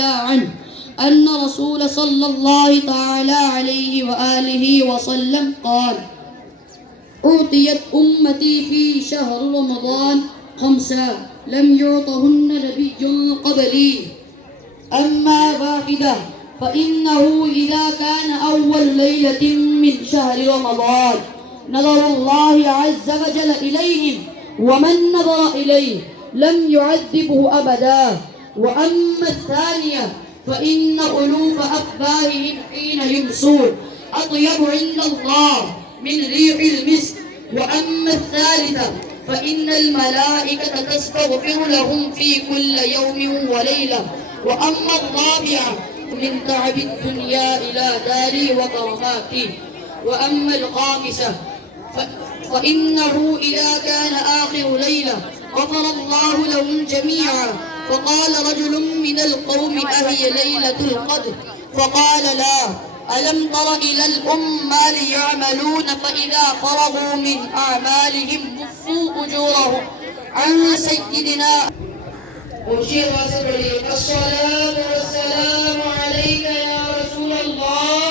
عنه أن رسول صلى الله تعالى عليه وآله وسلم قال: أعطيت أمتي في شهر رمضان 5 لم يعطهن نبي قبلي، أما واحدة فإنه إذا كان أول ليلة من شهر رمضان نظر الله عز وجل إليهم، ومن نظر إليه لم يعذبه أبدا. وأما الثانية فإن ألوف أفواههم حين يمسون أطيب عند الله من ريح المسك. وأما الثالثة فإن الملائكة تستغفر لهم في كل يوم وليلة. وأما الرابعة من تعب الدنيا إلى داري وكراماتي. وأما الخامسة فإنه إذا كان آخر ليلة غفر الله لهم جميعا. فقال رجل من القوم: أهي ليلة القدر؟ فقال: لا. ألم تر إلى الأمال يعملون فإذا فرغوا من أعمالهم وفوا أجورهم عن سيدنا. الصلاة والسلام عليك يا رسول الله.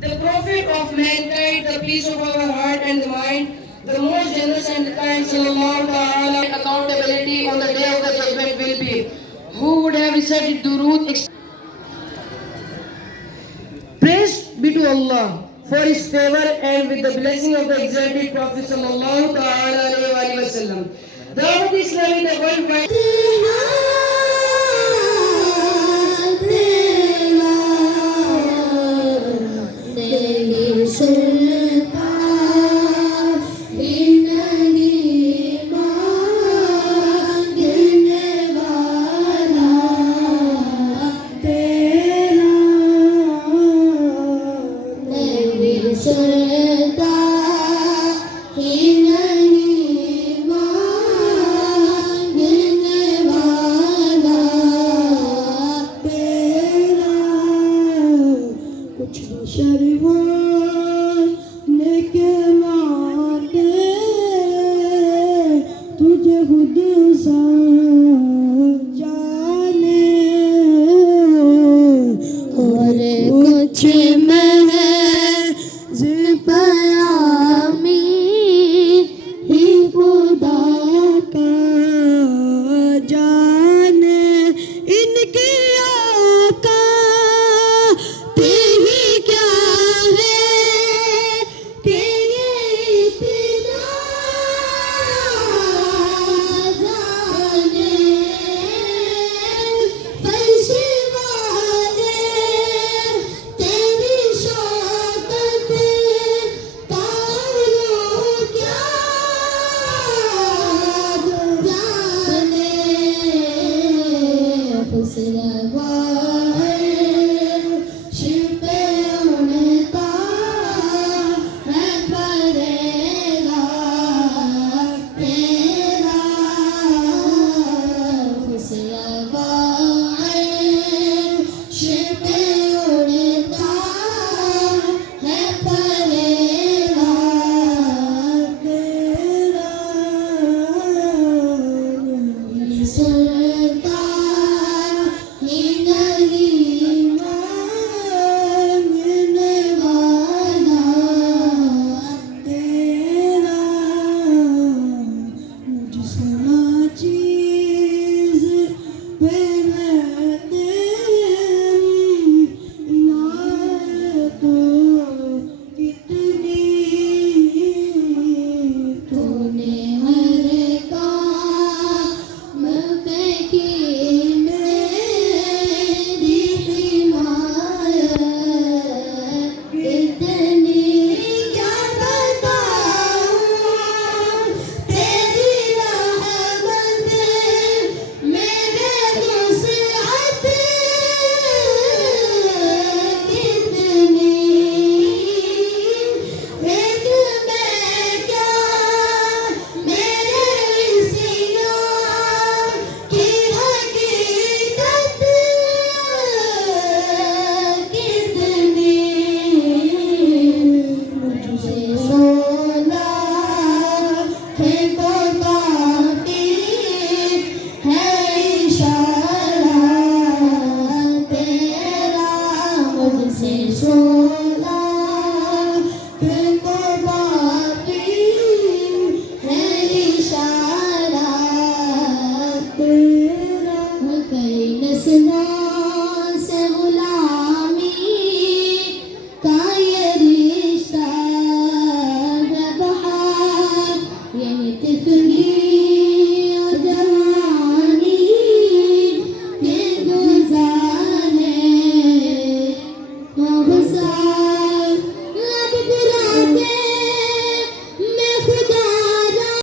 The Prophet of mankind, the peace of our heart and the mind, the most generous and kind, sallallahu ta'ala, accountability on the day of the judgment will be. Who would have recited Durood? Praise be to Allah for His favor and with the blessing of the exalted Prophet sallallahu ta'ala alayhi wa sallam. Dawat Islami, the worldwide. So